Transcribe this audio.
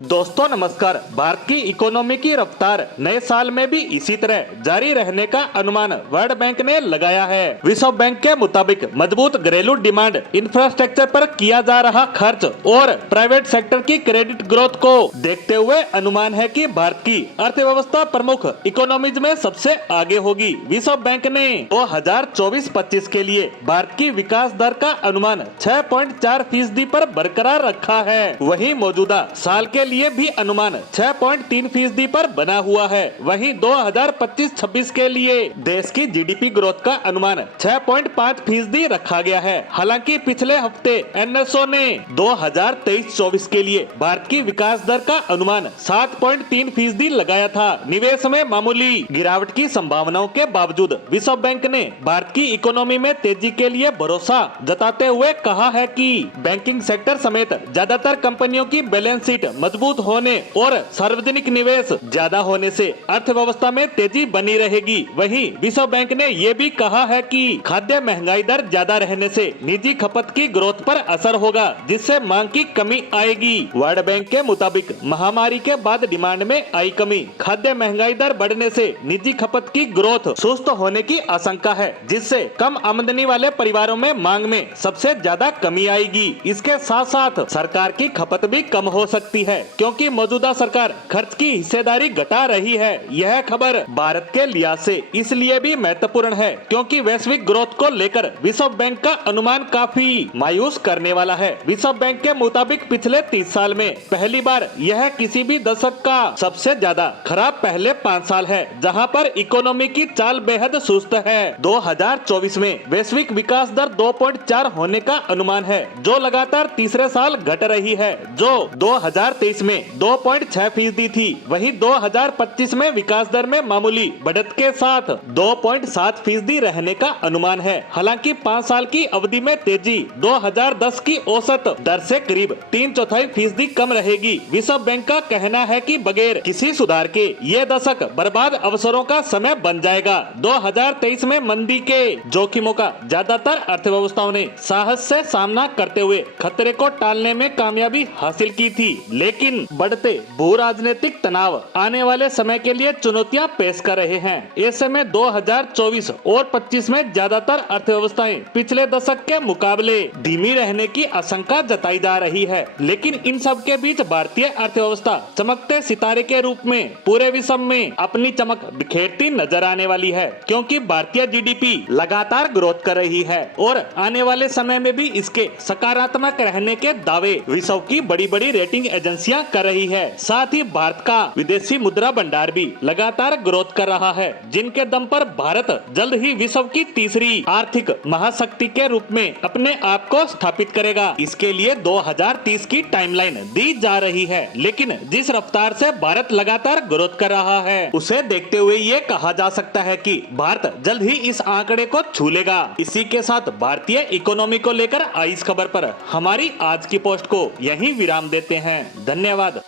दोस्तों नमस्कार। भारत की इकोनॉमी की रफ्तार नए साल में भी इसी तरह जारी रहने का अनुमान वर्ल्ड बैंक ने लगाया है। विश्व बैंक के मुताबिक मजबूत घरेलू डिमांड, इंफ्रास्ट्रक्चर पर किया जा रहा खर्च और प्राइवेट सेक्टर की क्रेडिट ग्रोथ को देखते हुए अनुमान है कि भारत की अर्थव्यवस्था प्रमुख इकोनॉमीज में सबसे आगे होगी। विश्व बैंक ने 2024-25 के लिए भारत की विकास दर का अनुमान 6.4% पर बरकरार रखा है। वहीं मौजूदा साल के लिए भी अनुमान 6.3% पर बना हुआ है। वहीं 2025-26 के लिए देश की जीडीपी ग्रोथ का अनुमान 6.5% रखा गया है। हालांकि पिछले हफ्ते एनएसओ ने 2023-24 के लिए भारत की विकास दर का अनुमान 7.3% लगाया था। निवेश में मामूली गिरावट की संभावनाओं के बावजूद विश्व बैंक ने भारत की इकोनॉमी में तेजी के लिए भरोसा जताते हुए कहा है कि बैंकिंग सेक्टर समेत ज्यादातर कंपनियों की बैलेंस शीट मजबूत होने और सार्वजनिक निवेश ज्यादा होने से अर्थव्यवस्था में तेजी बनी रहेगी। वहीं विश्व बैंक ने ये भी कहा है कि खाद्य महंगाई दर ज्यादा रहने से निजी खपत की ग्रोथ पर असर होगा, जिससे मांग की कमी आएगी। वर्ल्ड बैंक के मुताबिक महामारी के बाद डिमांड में आई कमी, खाद्य महंगाई दर बढ़ने से निजी खपत की ग्रोथ सुस्त होने की आशंका है, जिससे कम आमदनी वाले परिवारों में मांग में सबसे ज्यादा कमी आएगी। इसके साथ साथ सरकार की खपत भी कम हो सकती है, क्योंकि मौजूदा सरकार खर्च की हिस्सेदारी घटा रही है। यह खबर भारत के लिहाज से इसलिए भी महत्वपूर्ण है क्योंकि वैश्विक ग्रोथ को लेकर विश्व बैंक का अनुमान काफी मायूस करने वाला है। विश्व बैंक के मुताबिक पिछले 30 साल में पहली बार यह किसी भी दशक का सबसे ज्यादा खराब पहले 5 साल है, जहां पर इकोनॉमी की चाल बेहद सुस्त है। 2024 में वैश्विक विकास दर 2.4 होने का अनुमान है, जो लगातार तीसरे साल घट रही है, जो 2023 में 2.6% थी। वहीं 2025 में विकास दर में मामूली बढ़त के साथ 2.7% रहने का अनुमान है। हालांकि 5 साल की अवधि में तेजी 2010 की औसत दर से करीब 3/4% कम रहेगी। विश्व बैंक का कहना है कि बगैर किसी सुधार के ये दशक बर्बाद अवसरों का समय बन जाएगा। 2023 में मंदी के जोखिमों का ज्यादातर अर्थव्यवस्थाओं ने साहस से सामना करते हुए खतरे को टालने में कामयाबी हासिल की थी, लेकिन बढ़ते भू राजनीतिक तनाव आने वाले समय के लिए चुनौतियां पेश कर रहे हैं। ऐसे में 2024 और 25 में ज्यादातर अर्थव्यवस्थाएं पिछले दशक के मुकाबले धीमी रहने की आशंका जताई जा रही है, लेकिन इन सब के बीच भारतीय अर्थव्यवस्था चमकते सितारे के रूप में पूरे विश्व में अपनी चमक बिखेरती नजर आने वाली है, क्योंकि भारतीय जीडीपी लगातार ग्रोथ कर रही है और आने वाले समय में भी इसके सकारात्मक रहने के दावे विश्व की बड़ी बड़ी रेटिंग एजेंसियां कर रही है। साथ ही भारत का विदेशी मुद्रा भंडार भी लगातार ग्रोथ कर रहा है, जिनके दम पर भारत जल्द ही विश्व की तीसरी आर्थिक महाशक्ति के रूप में अपने आप को स्थापित करेगा। इसके लिए 2030 की टाइमलाइन दी जा रही है, लेकिन जिस रफ्तार से भारत लगातार ग्रोथ कर रहा है, उसे देखते हुए ये कहा जा सकता है कि भारत जल्द ही इस आंकड़े को छू लेगा। इसी के साथ भारतीय इकोनॉमी को लेकर आई इस खबर पर हमारी आज की पोस्ट को यहीं विराम देते हैं। धन्यवाद।